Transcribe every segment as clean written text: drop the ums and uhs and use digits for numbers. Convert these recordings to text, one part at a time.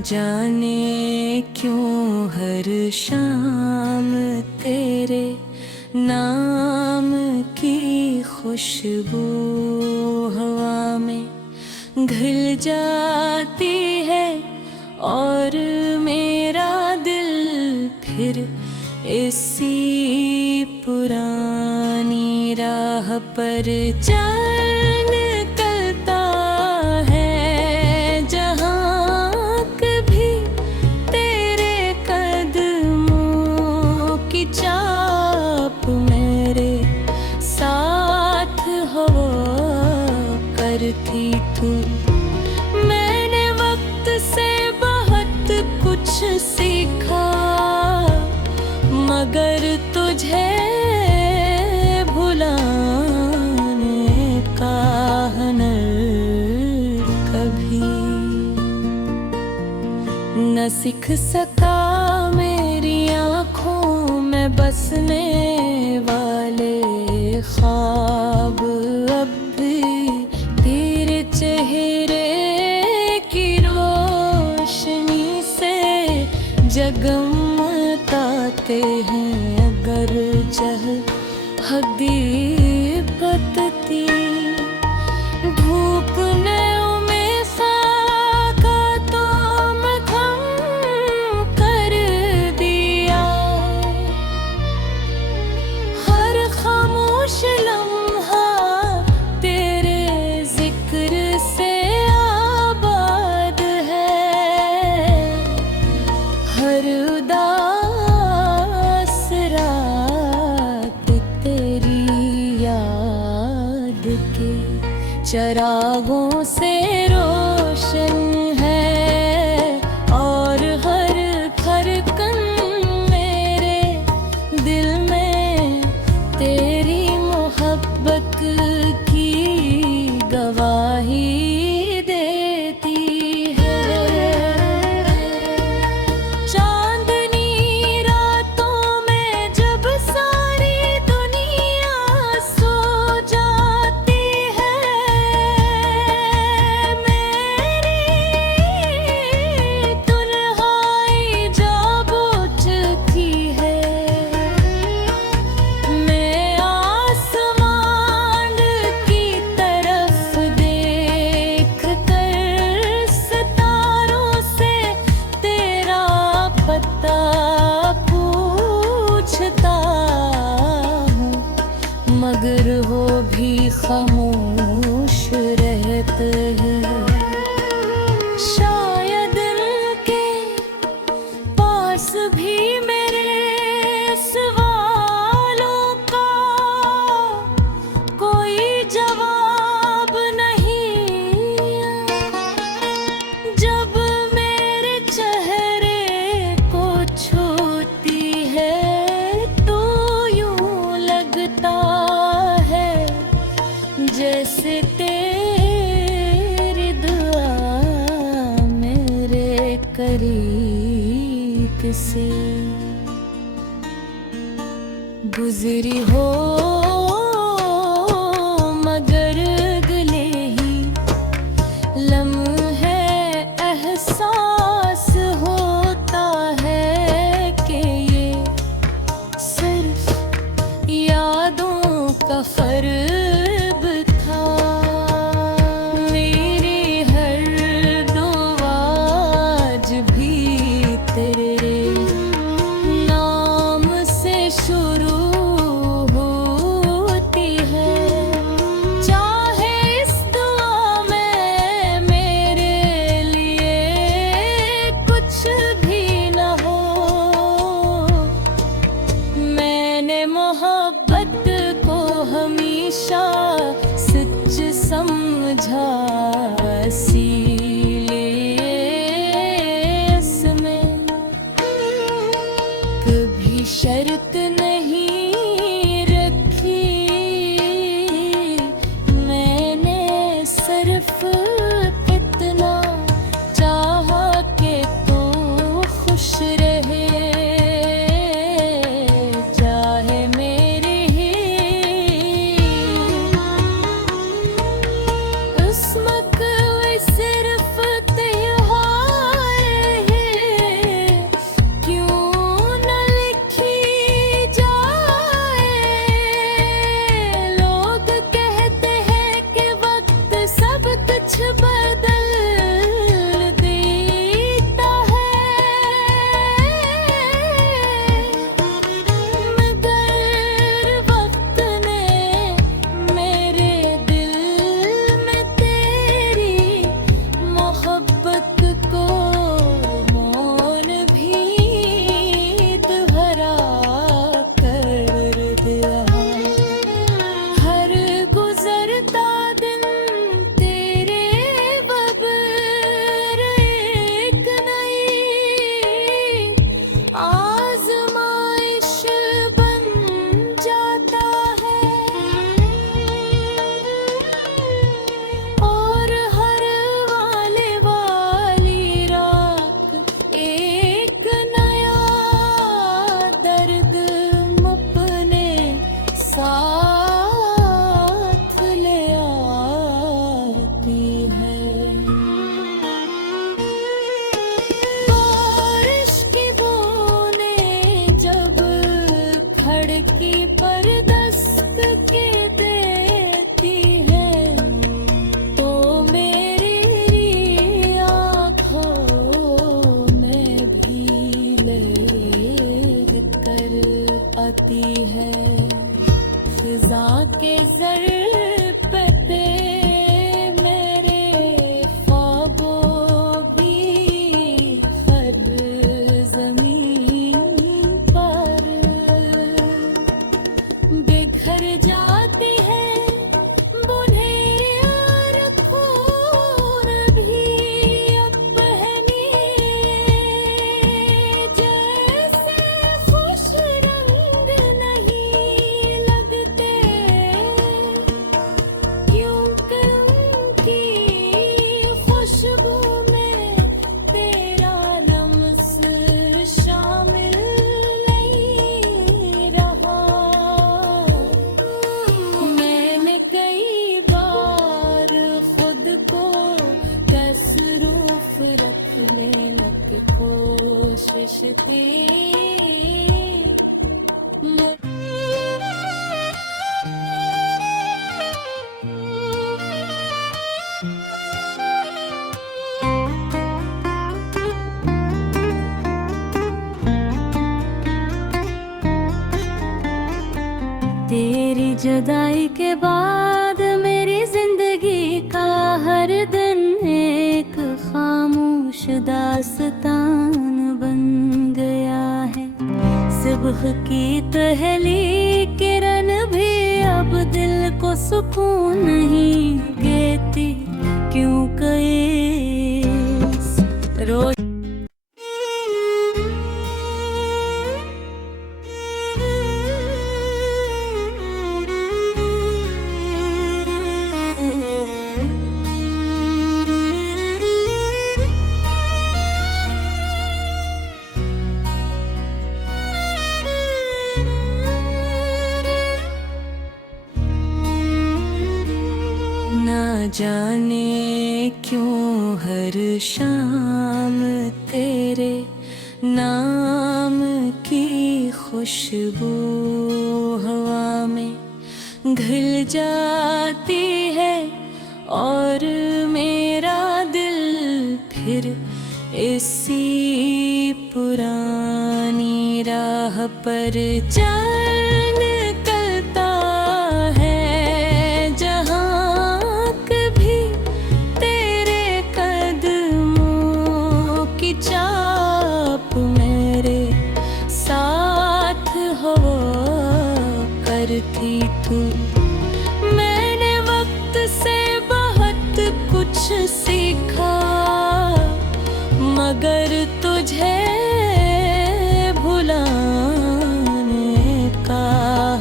जाने क्यों हर शाम तेरे नाम की खुशबू हवा में घुल जाती है और मेरा दिल फिर इसी पुरानी राह पर चल निकलता है, जहाँ कभी तेरे कदमों की चाप मेरे साथ हो करती तू। मैंने वक्त से बहुत कुछ सीखा, मगर तुझे भुलाने का हुनर कभी न सीख सका। मेरी आँखों में बसने वाले ख्वाब अब भी तेरे चेहरे की रोशनी से जगमगाते हैं। अगर जह हकीकत थी धूप ने उन्हें साका तो मथम कर दिया। हर खामोश लम्हा तेरे जिक्र से आबाद है, हर उदास रात तेरी याद के चरागों से रोशन है, और हर धड़कन मेरे दिल में तेरी मोहब्बत की गवाही देती है। चांदनी रातों में जब सारी दुनिया सो जाती है, मेरी तन्हाई जब उठती है। मैं आसमान की तरफ देख कर सितारों से तेरा पता पूछता हूँ, मगर वो भी खामोश रहते हैं। शायद इनके पास भी मेरे सवालों का कोई जवाब नहीं। जब मेरे चेहरे को छूती है तो यूं लगता है जैसे तेरी दुआ मेरे करीब से गुजरी हो, मगर अगले ही लम्हे एहसास होता है कि ये सिर्फ यादों का फर्ब था। मेरी हर दुआ आज भी तेरे नाम से शुरू हुई धड़की पर दस्तक के देती है, तो मेरी आँखों में भी लेग कर आती है। फिजा के ज़र्फ़े पे मेरे ख्वाबों की हर ज़मीन पर बिखर जाती है। बुनेर और खून भी अब पहने जैसे खुश रंग नहीं लगते, क्योंकि उनकी खुशबू में तेरा लम्स शामिल नहीं रहा। मैंने कई बार खुद को तसरुफ रखने की कोशिश की। तेरी जुदाई के बाद मेरी जिंदगी का हर दिन एक खामोश दास्तान बन गया है। सुबह की पहली किरण भी अब दिल को सुकून नहीं देती, क्योंकि इस रोज ना जाने क्यों हर शाम तेरे नाम की खुशबू हवा में घुल जाती है, और मेरा दिल फिर इसी पुरानी राह पर चल निकलता है, जहाँ कभी तेरे कदमों की चाप मेरे साथ हो करती थी। मैंने वक्त से बहुत कुछ सीखा, मगर तुझे भुलाने का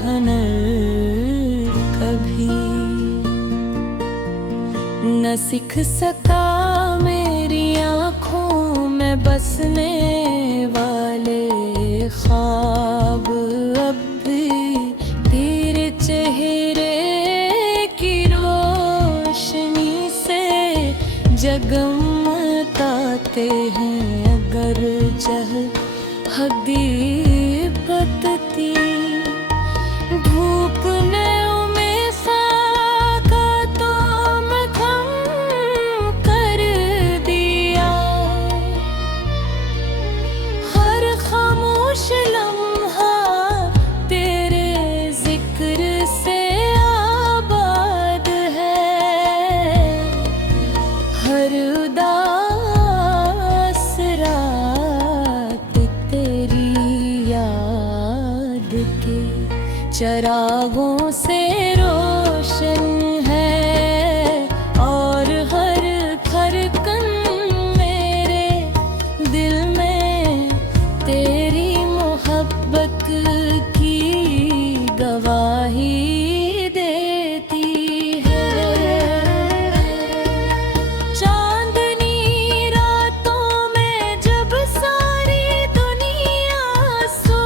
हुनर कभी न सीख सका। मेरी आँखों में बसने वाले ख्वाब अब भी तेरे चेहरे की रोशनी से जगमगाते हैं। अगर चाह हकीकत थी धूप ने उमें साका तो मैं खम कर दिया। हर खामोश लम्हा तेरे जिक्र से आबाद है, हर उदास रात तेरी याद के चरागों से रोशन है, और हर धड़कन मेरे दिल में तेरी मोहब्बत की गवाही देती है। चांदनी रातों में जब सारी दुनिया सो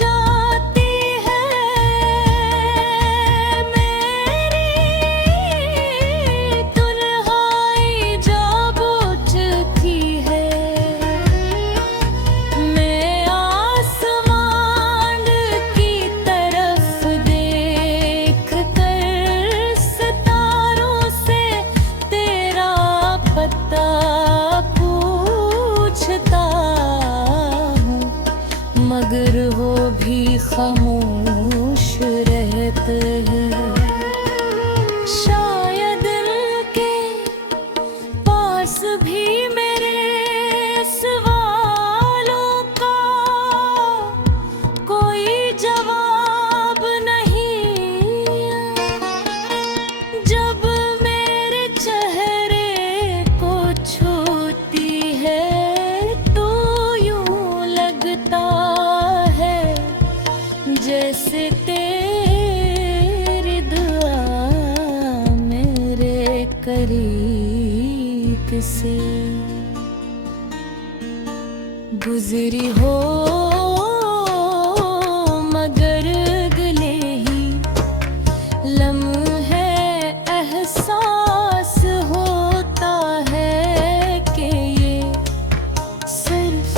जाती है, मेरी जैसे तेरी दुआ मेरे करीब से गुजरी हो, मगर गले ही लम्हे एहसास होता है कि ये सिर्फ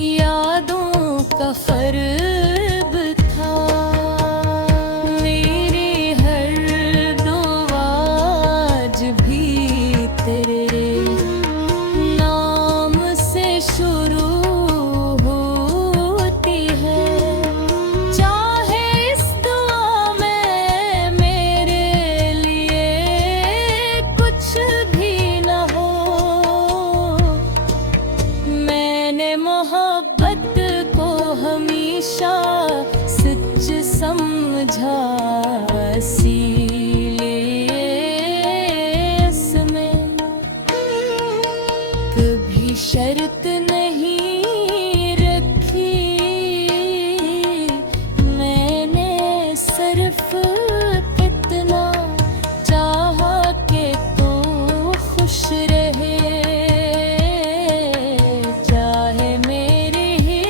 यादों का फर्ज था। मेरी हर दुआ आज भी तेरे नाम से शुरू होती है। चाहे इस दुआ में मेरे लिए कुछ भी न हो, मैंने मोहब्बत को हमेशा सच समझा। इसीलिए इसमें कभी शर्त नहीं रखी, मैंने सिर्फ इतना चाहा कि तू खुश रहे, चाहे मेरी ही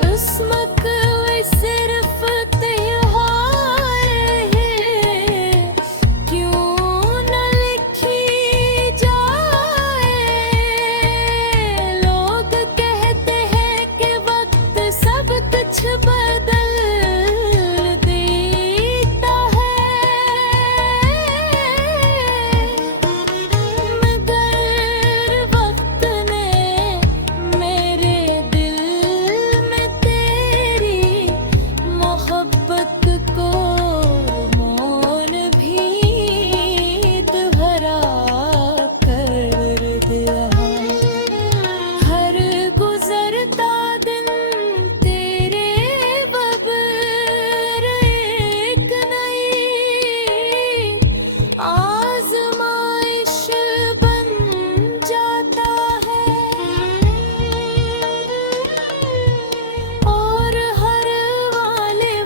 किस्मत में सिर्फ त्योहार है, क्यों न लिखी जाए। लोग कहते हैं कि वक्त सब कुछ बदल देता है, मगर वक्त ने मेरे दिल में तेरी मोहब्बत को मौन भी भरा कर दिया। हर गुजरता दिन तेरे बगैर एक नई आज़माइश बन जाता है, और हर वाली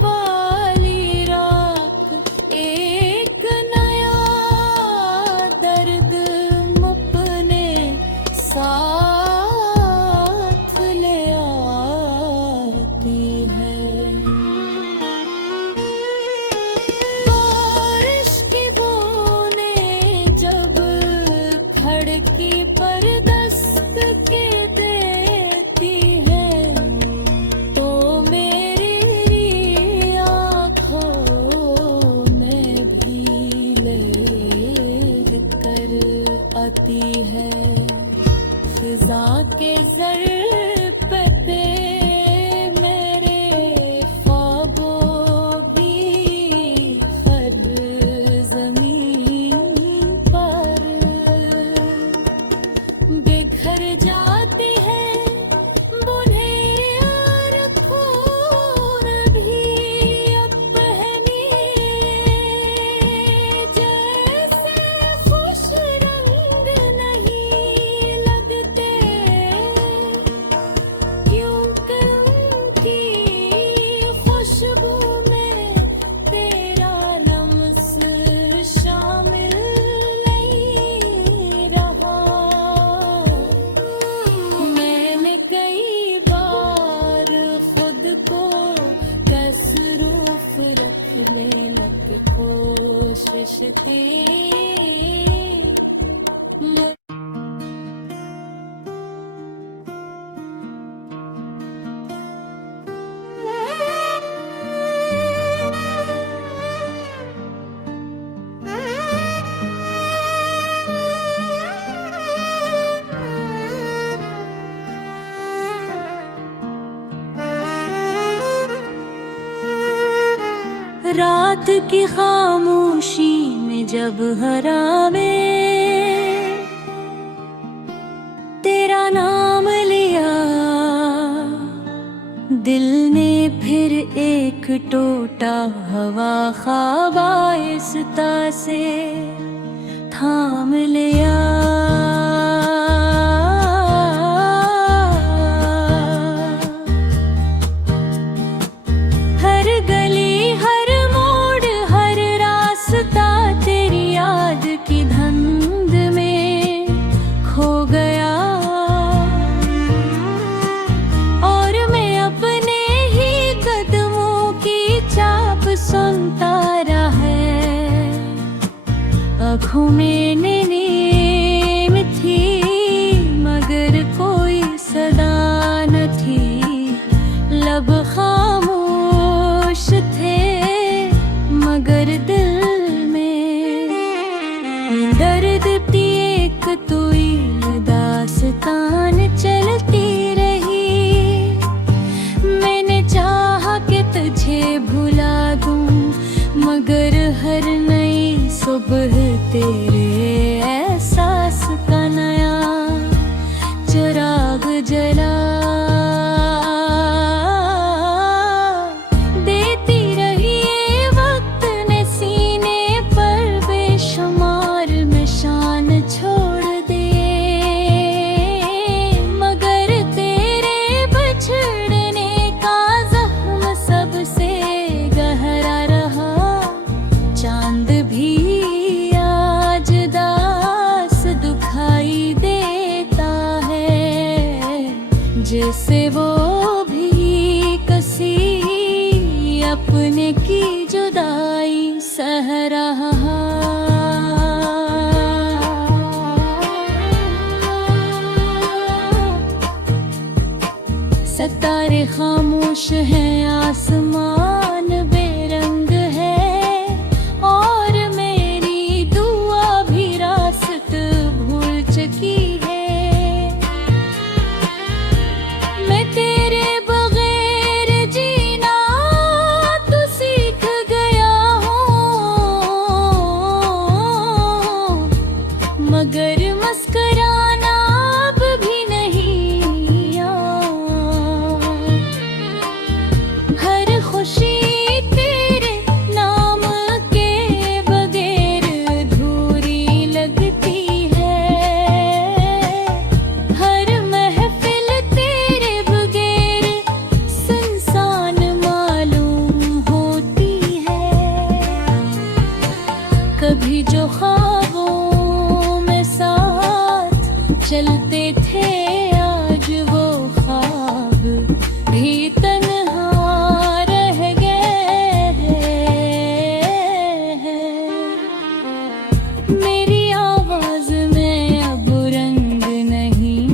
रात एक नया दर्द अपने साथ ले आती है। बारिश की बूंदें जब खिड़की पर दस्तके देती है, तो मेरी आँखों में भी लहर कर आती है। फिजा के ज़र्फ़े पे मेरे ख्वाबों की हर ज़मीन पर बिखर जाती है। बुनहेर खून भी अब पहनी जैसे खुश रंग नहीं लगते, क्योंकि उनकी खुशबू में तेरा लम्स शामिल नहीं रहा। मैंने कई बार खुद को कसरूफ रखने की कोशिश की, रात की खामोशी में जब हरावे तेरा नाम लिया, दिल ने फिर एक टोटा हवा ख्वाब आहिस्ता से थाम लिया। सुनता रहा है। आँखों में नींद थी मगर कोई सदा न थी, लब खामोश थे मगर दिल में दर्द थी। एक तुई दास्तान चलती रही, मैंने चाहा कि तुझे भुला दूं मगर हर नई सुबह तेरे एहसास का नया चिराग जला देती रही। ये वक्त ने सीने पर बेशुमार निशान छोड़ दे मगर तेरे बिछड़ने का जख्म सबसे गहरा रहा। चांद भी आज दास दुखाई देता है, जैसे वो भी किसी अपने की जुदाई सह रहा। सितारे खामोश हैं, आसमान बेरंग है और मेरी दुआ भी रास्त भूल चुकी है। मैं तेरे बगैर जीना तो सीख गया हूँ मगर मुस्कुराना अब भी नहीं आया। हर खुशी तेरे नाम के बगैर अधूरी लगती है, हर महफिल तेरे बगैर सुनसान मालूम होती है। कभी जो ख्वाबों में साथ चलते थे आज वो ख्वाब भी तन्हा रह गए हैं। मेरी आवाज में अब रंग नहीं,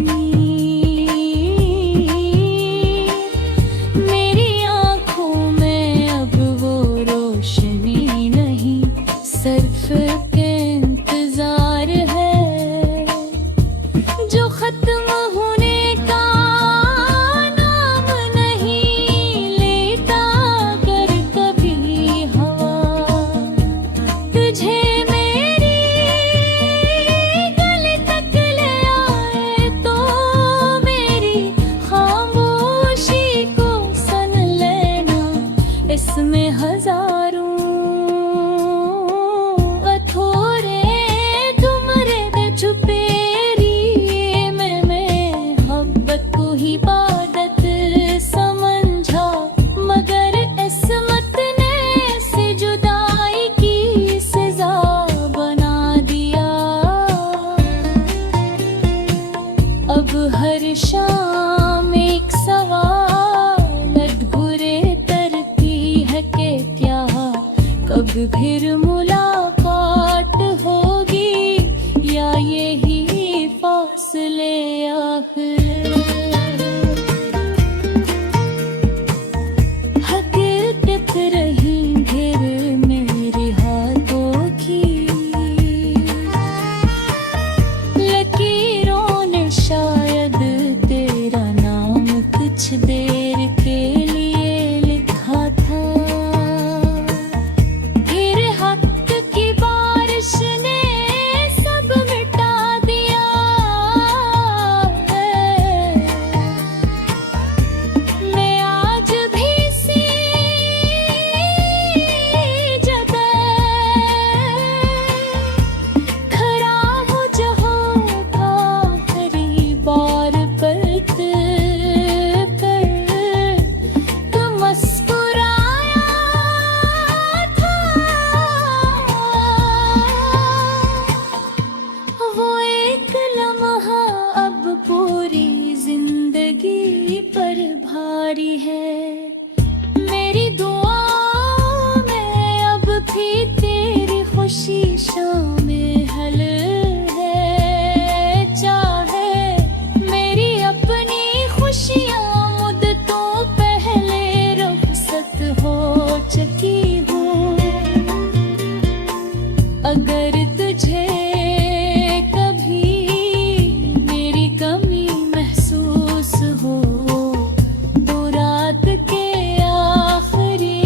मेरी आँखों में अब वो रोशनी नहीं, सिर्फ के इंतजार है जो खत्म होने का नाम नहीं लेता। कर कभी हवा तुझे मेरी गली तक ले आए तो मेरी खामोशी को सुन लेना। इसमें हजारों अधूरे तुमरे छुपे रिए में मोहब्बत को ही इबादत समझा मगर किस्मत ने से जुदाई की सजा बना दिया। अब हर शाम एक सवाल अधूरे तरती है कि क्या कब फिर मुलाकात होगी या यही फासले आखिर। हकीकत रही घेर मेरे हाथों की, लकीरों ने शायद तेरा नाम कुछ देर के लिए लिखा था। फिर हक की बारिश ने सब मिटा दिया है। मैं आज भी सी जगह खड़ा हूँ जहाँ आखिरी बार पलट कर तुम मुस्कुराया था। वो एक लम्हा अब पूरी जिंदगी पर भारी है। मेरी दुआओं में खुशी शामिल है। चाहे मेरी अपनी खुशियाँ मुद्दतों पहले रुखसत हो चुकी हूँ। अगर तुझे कभी मेरी कमी महसूस हो तो रात के आखिरी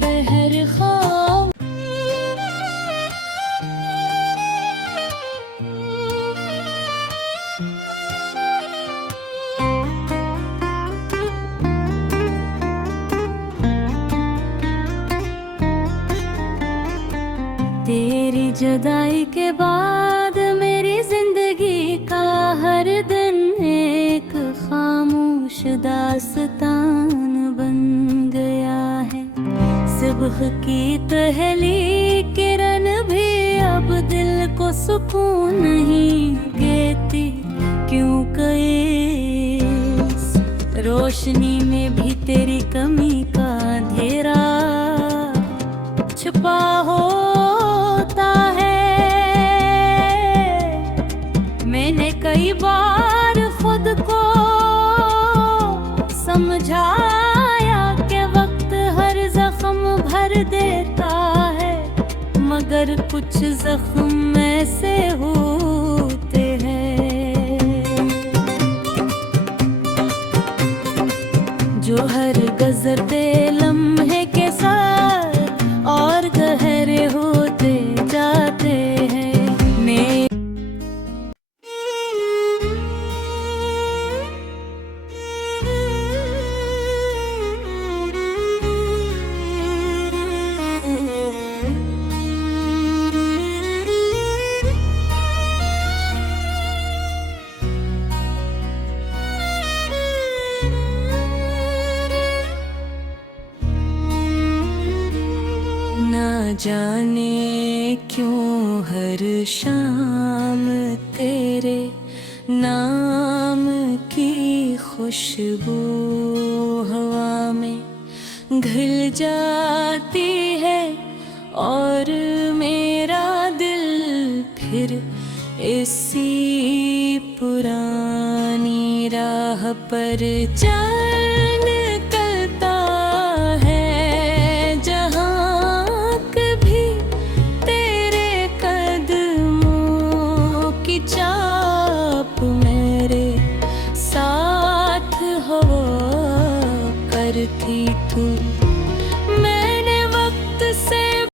पहर ख्वाब तेरी जुदाई के बाद मेरी जिंदगी का हर दिन एक खामोश दास्तान बन गया है। सुबह की पहली किरण भी अब दिल को सुकून नहीं देती। क्यों इस रोशनी में भी तेरी कमी का अंधेरा छुपा होता है। मैंने कई बार खुद को समझाया कि वक्त हर जख्म भर देता है, मगर कुछ जख्म ऐसे होते हैं जो हर गुजरते लम्हे के साथ और गहरे होते जाते हैं। ना जाने क्यों हर शाम तेरे नाम की खुशबू हवा में घुल जाती है और मेरा दिल फिर इसी पुरानी राह पर चल निकलता है, जहाँ कभी तेरे कदमों की चाप मेरे साथ हो करती तू।